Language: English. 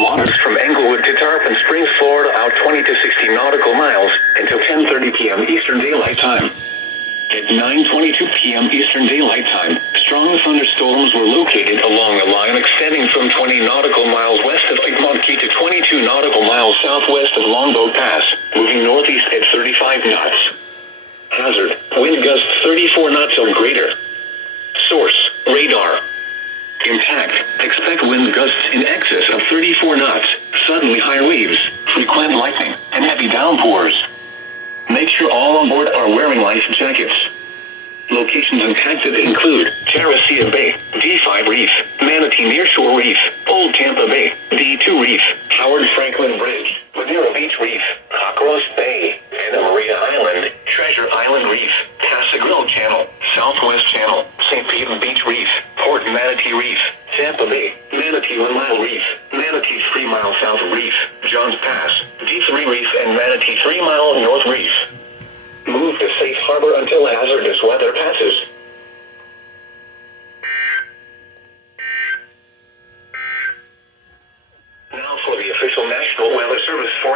Waters from Englewood to Tarpon Springs, Florida, out 20 to 60 nautical miles until 10:30 p.m. Eastern Daylight Time. At 9:22 p.m. Eastern Daylight Time, strong thunderstorms were located along a line extending from 20 nautical miles west of Lake Monkey to 22 nautical miles southwest of Longboat Pass, moving northeast at 35 knots. Hazard: wind gusts 34 knots or greater. Source: radar. Impact: expect wind gusts in excess of 34 knots, suddenly high waves, frequent lightning, and heavy downpours. Make sure all on board are wearing life jackets. Locations impacted include Terracea Bay, D5 Reef, Manatee Nearshore Reef, Old Tampa Bay, D2 Reef, Howard Franklin Bridge, Madeira Beach Reef, Cockroach Bay, Anna Maria Island, Treasure Island Reef, Casa Grille Channel, Southwest Channel, St. Pete Beach Reef, Port Manatee Reef, Tampa Bay, Manatee 1 Mile Reef, Manatee 3 Mile South Reef, Johns Pass, D3 Reef, and Manatee 3 Mile North Reef. Move to safe harbor until hazardous weather passes.